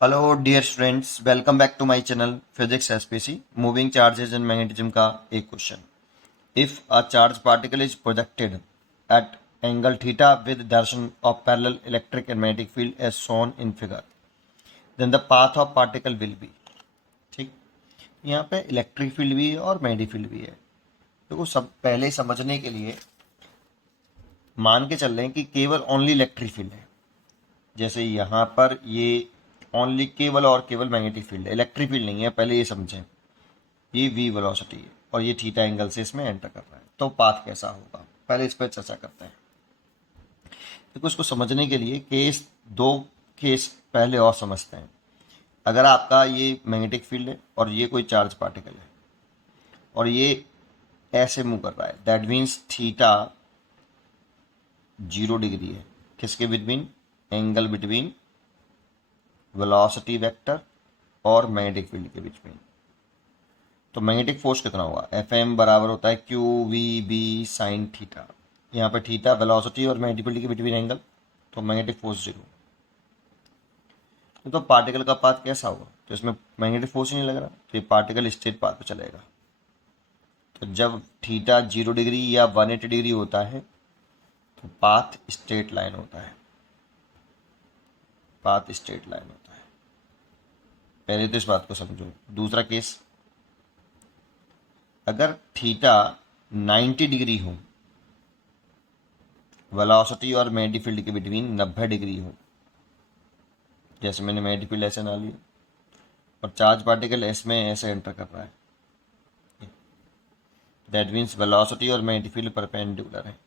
Hello dear students, welcome back to my channel physics SPC. Moving charges and magnetism का एक question. If a charge particle is projected at angle theta with direction of parallel electric and magnetic field as shown in figure, then the path of particle will be. ठीक, यहाँ पे electric field भी है और magnetic field भी है। देखो, सब पहले समझने के लिए मान के चल रहे हैं कि केवल ओनली इलेक्ट्रिक फील्ड है। जैसे यहाँ पर ये ओनली केवल और केवल मैग्नेटिक फील्ड है, इलेक्ट्रिक फील्ड नहीं है। पहले ये समझें, ये v वेलोसिटी है और ये थीटा एंगल से इसमें एंटर कर रहा है, तो पाथ कैसा होगा पहले इस पर चर्चा करते हैं। देखो, इसको समझने के लिए दो केस पहले और समझते हैं। अगर आपका ये मैग्नेटिक फील्ड है और ये कोई चार्ज पार्टिकल है और ये ऐसे मूव कर रहा है, दैट मीन्स थीटा 0 डिग्री है। किसके between? Angle between velocity vector और मैग्नेटिक फील्ड के बीच में। तो मैग्नेटिक फोर्स कितना होगा? एफ एम बराबर होता है Q V B sine theta. यहाँ पे थीटा वेलोसिटी और मैग्नेटिक फील्ड के बिटवीन एंगल, तो मैग्नेटिक फोर्स 0। तो पार्टिकल का पाथ कैसा होगा? तो इसमें मैग्नेटिक फोर्स ही नहीं लग रहा, तो ये पार्टिकल स्ट्रेट पाथ पे चलेगा। तो जब थीटा 0 डिग्री या 180 डिग्री होता है तो पाथ स्ट्रेट लाइन होता है। पाथ स्ट्रेट लाइन होता है। पहले तो इस बात को समझो। दूसरा केस, अगर थीटा 90 डिग्री हो, वेलोसिटी और मैग्नेटिक फील्ड के बिटवीन 90 डिग्री हो, जैसे मैंने मैग्नेटिक फील्ड ऐसे ना लिया और चार्ज पार्टिकल इसमें ऐसे एंटर कर रहा है, दैट मीन्स वेलोसिटी और मैग्नेटिक फील्ड परपेंडिकुलर है।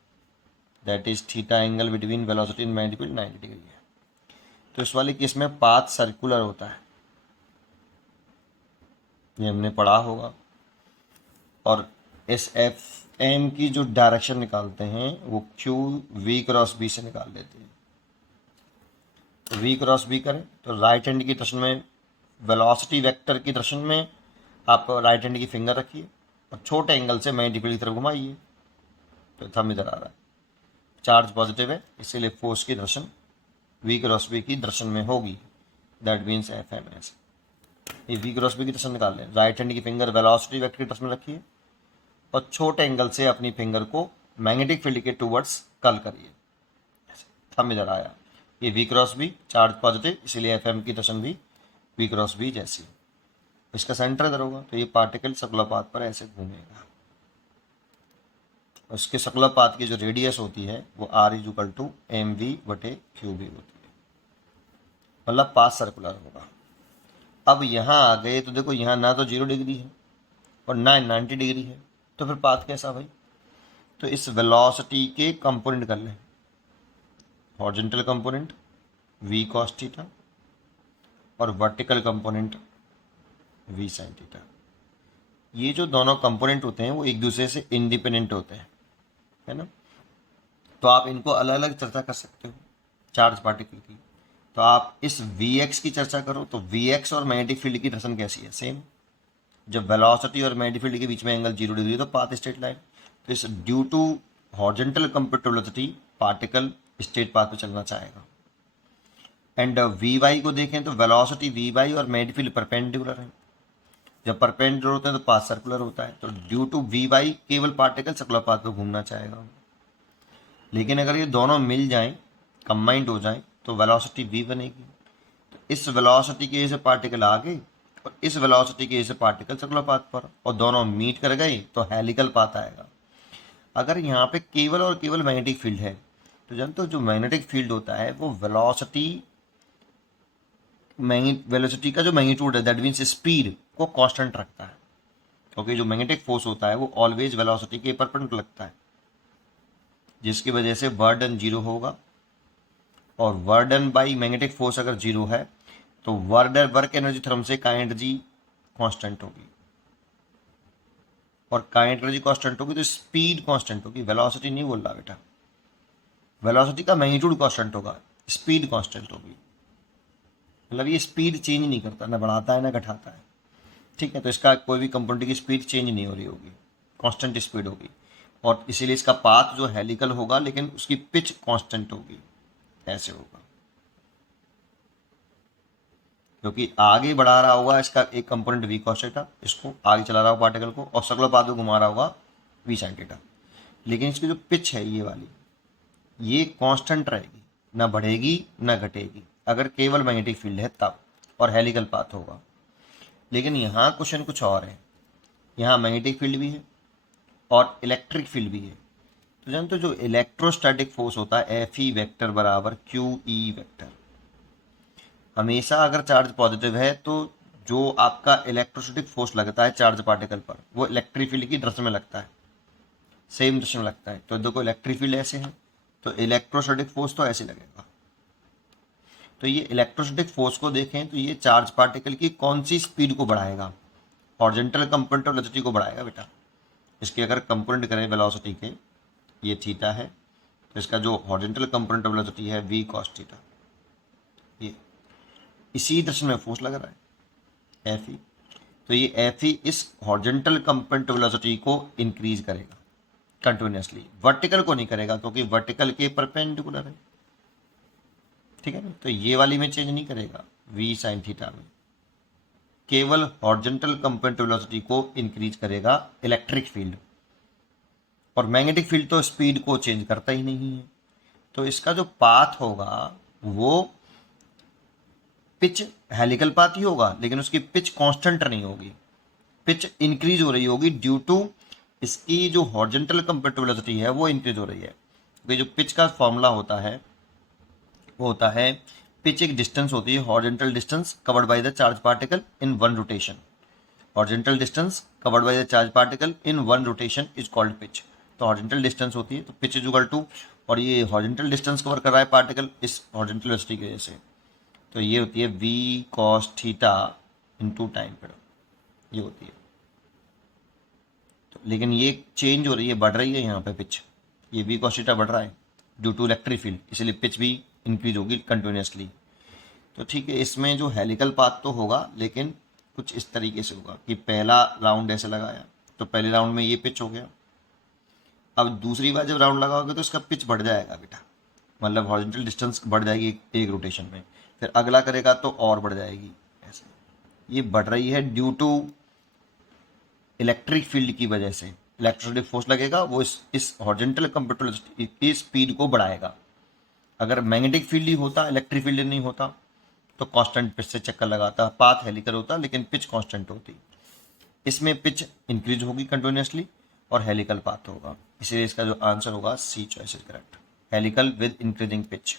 That is theta angle between velocity and magnetic field 90 degree है। तो इस वाले केस में पाथ सर्कुलर होता है, ये हमने पढ़ा होगा। और इस एफ एम की जो डायरेक्शन निकालते हैं वो क्यू वी क्रॉस बी से निकाल लेते हैं। तो वी क्रॉस बी करें तो राइट हैंड की डायरेक्शन में, वेलोसिटी वेक्टर की डायरेक्शन में आप राइट हैंड की फिंगर रखिए और छोटे एंगल से मैग्नेटिक फील्ड की तरफ घुमाइए। तो थंब इधर आ रहा है, चार्ज पॉजिटिव है, इसीलिए फोर्स की डायरेक्शन वी क्रॉस बी की डायरेक्शन में होगी। That means F M S. ये वी क्रॉस बी की डायरेक्शन निकाल लें। राइट हैंड की फिंगर वेलोसिटी वेक्टर की डायरेक्शन में रखिए और छोटे एंगल से अपनी फिंगर को मैग्नेटिक फील्ड के टूवर्ड्स कर्ल करिए। थंब इधर आया, ये V cross B, charge positive, इसीलिए एफ एम की डायरेक्शन भी वी क्रॉस बी जैसी। इसका सेंटर इधर होगा, तो ये पार्टिकल सर्कुलर पाथ पर ऐसे घूमेगा। उसके सर्कुलर पाथ की जो रेडियस होती है वो R is equal to M V बटे क्यू वी होती है, मतलब पाथ सर्कुलर होगा। अब यहाँ आ गए तो देखो, यहाँ ना तो 0 डिग्री है और ना 90 डिग्री है, तो फिर पाथ कैसा भाई? तो इस वेलोसिटी के कंपोनेंट कर लें। Horizontal component v cos theta और vertical component v sin theta. ये जो दोनों कंपोनेंट होते हैं वो एक दूसरे से इंडिपेंडेंट होते हैं, है ना। तो आप इनको अलग अलग चर्चा कर सकते हो चार्ज पार्टिकल की। तो आप इस vx की चर्चा करो तो vx और मैग्नेटिक फील्ड की डायरेक्शन कैसी है? सेम। जब वेलोसिटी और मैग्नेटिक फील्ड के बीच में एंगल 0 डिग्री तो पाथ स्ट्रेट लाइन। तो इस due to horizontal comparative velocity particle straight path पे चलना चाहेगा। एंड वी वाई को देखें तो वेलोसिटी वी वाई और मैग्नेटिक फील्ड परपेंडिकुलर है। जब परपेंडिकुलर होते हैं तो पाथ सर्कुलर होता है। तो ड्यू टू वी वाई केवल पार्टिकल सर्कुलर पाथ पे घूमना चाहेगा। लेकिन अगर ये दोनों मिल जाएं, कंबाइंड हो जाएं, तो वेलोसिटी वी बनेगी। तो इस वेलोसिटी की वजह से पार्टिकल आगे और इस वेलोसिटी की वजह से पार्टिकल सर्कुलर पाथ पर, और दोनों मीट कर गए तो हेलिकल पाथ आएगा। अगर यहाँ पे केवल और केवल मैग्नेटिक फील्ड है तो जानते हो, जो मैग्नेटिक फील्ड होता है वो वेलोसिटी का जो मैग्नीट्यूड है, दैट मीन्स स्पीड को कांस्टेंट रखता है। क्योंकि जो मैग्नेटिक फोर्स होता है वो ऑलवेज वेलोसिटी के परपेंडिकुलर लगता है, जिसकी वजह से वर्क 0 होगा। और वर्क बाई मैग्नेटिक फोर्स अगर 0 है तो वर्क एनर्जी थ्योरम से काइनेटिक एनर्जी कांस्टेंट होगी, और काइनेटिक एनर्जी कांस्टेंट होगी तो स्पीड कांस्टेंट होगी। वेलोसिटी नहीं बोल रहा बेटा, वेलोसिटी का मैग्नीट्यूड कांस्टेंट होगा, स्पीड कांस्टेंट होगी। मतलब ये स्पीड चेंज नहीं करता, ना बढ़ाता है ना घटाता है। ठीक है, तो इसका कोई भी कंपोनेंट की स्पीड चेंज नहीं हो रही होगी, कांस्टेंट स्पीड होगी। और इसीलिए इसका पाथ जो हेलिकल होगा लेकिन उसकी पिच कांस्टेंट होगी, ऐसे होगा। क्योंकि आगे बढ़ा रहा होगा इसका एक कंपोनेंट वी कॉस थीटा, इसको आगे चला रहा होगा पार्टिकल को, और सर्कुलर पाथ में घुमा रहा होगा वी साइन थीटा। लेकिन इसकी जो पिच है ये वाली, ये कांस्टेंट रहेगी, ना बढ़ेगी ना घटेगी, अगर केवल मैग्नेटिक फील्ड है तब, और हेलिकल पाथ होगा। लेकिन यहाँ क्वेश्चन कुछ और है, यहाँ मैग्नेटिक फील्ड भी है और इलेक्ट्रिक फील्ड भी है। तो जानते हो जो इलेक्ट्रोस्टैटिक फोर्स होता है एफ ई वेक्टर बराबर क्यू ई वेक्टर। हमेशा अगर चार्ज पॉजिटिव है तो जो आपका इलेक्ट्रोस्टैटिक फोर्स लगता है चार्ज पार्टिकल पर, वो इलेक्ट्रिक फील्ड की दृष्टि में लगता है, सेम दृष्टि में लगता है। तो देखो इलेक्ट्रिक फील्ड ऐसे है तो इलेक्ट्रोस्टैटिक फोर्स तो ऐसे लगेगा। तो ये इलेक्ट्रोस्टैटिक फोर्स को देखें तो ये चार्ज पार्टिकल की कौन सी स्पीड को बढ़ाएगा, हॉरिजॉन्टल कंपोनेंट ऑफ वेलोसिटी को बढ़ाएगा बेटा। इसके अगर कंपोनेंट करें वेलोसिटी के, ये थीटा है, तो इसका जो हॉरिजॉन्टल कंपोनेंट ऑफ वेलोसिटी है वी कॉस थीटा, ये इसी दृष्टि में फोर्स लग रहा है एफ ई। तो ये एफ ई इस हॉरिजॉन्टल कंपोनेंट ऑफ वेलोसिटी को इंक्रीज करेगा कंटिन्यूसली, वर्टिकल को नहीं करेगा क्योंकि वर्टिकल के परपेंडिकुलर है, ठीक है ना। तो ये वाली में चेंज नहीं करेगा वी साइन थीटा में, केवल हॉरिजॉन्टल कंपोनेंट ऑफ वेलोसिटी को इंक्रीज करेगा इलेक्ट्रिक फील्ड, और मैग्नेटिक फील्ड तो स्पीड को चेंज करता ही नहीं है। तो इसका जो पाथ होगा वो पिच हेलिकल पाथ ही होगा, लेकिन उसकी पिच कांस्टेंट नहीं होगी, पिच इंक्रीज हो रही होगी ड्यू टू इसकी जो हॉरिजॉन्टल कंपोनेंट ऑफ वेलोसिटी है वो इंक्रीज हो रही है। क्योंकि जो पिच का फॉर्मूला होता है वो होता है, पिच एक डिस्टेंस होती है, horizontal distance covered by the charge particle in one rotation. Horizontal distance covered by the charge particle in one rotation is called pitch. तो हॉरिजॉन्टल डिस्टेंस होती है तो पिच इज इक्वल टू, और ये horizontal distance cover कर रहा है particle इस हॉरिजॉन्टल वेलोसिटी की वजह से, तो ये होती है V cos theta into time period, ये होती है। तो लेकिन ये चेंज हो रही है, बढ़ रही है यहाँ पे पिच, ये वी कॉस थीटा बढ़ रहा है ड्यू टू इलेक्ट्रिक फील्ड, इसलिए पिच भी इंक्रीज होगी कंटिन्यूसली। तो ठीक है, इसमें जो हेलिकल पाथ तो होगा लेकिन कुछ इस तरीके से होगा कि पहला राउंड ऐसे लगाया तो पहले राउंड में ये पिच हो गया, अब दूसरी बार जब राउंड लगाओगे तो इसका पिच बढ़ जाएगा बेटा, मतलब हॉरिजॉन्टल डिस्टेंस बढ़ जाएगी एक रोटेशन में, फिर अगला करेगा तो और बढ़ जाएगी ऐसे। ये बढ़ रही है ड्यू टू इलेक्ट्रिक फील्ड की वजह से, इलेक्ट्रोस्टैटिक फोर्स लगेगा वो इस हॉरिजॉन्टल कंपोनेंट की स्पीड को बढ़ाएगा। अगर मैग्नेटिक फील्ड ही होता, इलेक्ट्रिक फील्ड नहीं होता, तो कांस्टेंट पिच से चक्कर लगाता, पाथ हेलिकल होता लेकिन पिच कांस्टेंट होती। इसमें पिच इंक्रीज होगी कंटिन्यूसली और हेलिकल पाथ होगा, इसलिए इसका जो आंसर होगा C choice is correct, helical with increasing pitch.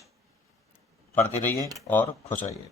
पढ़ते रहिए और खुश रहिए।